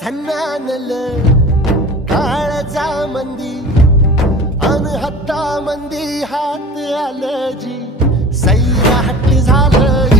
झन्नानल काळजा मंदी अन हत्ता मंदी हात आलं जी सैराट झालं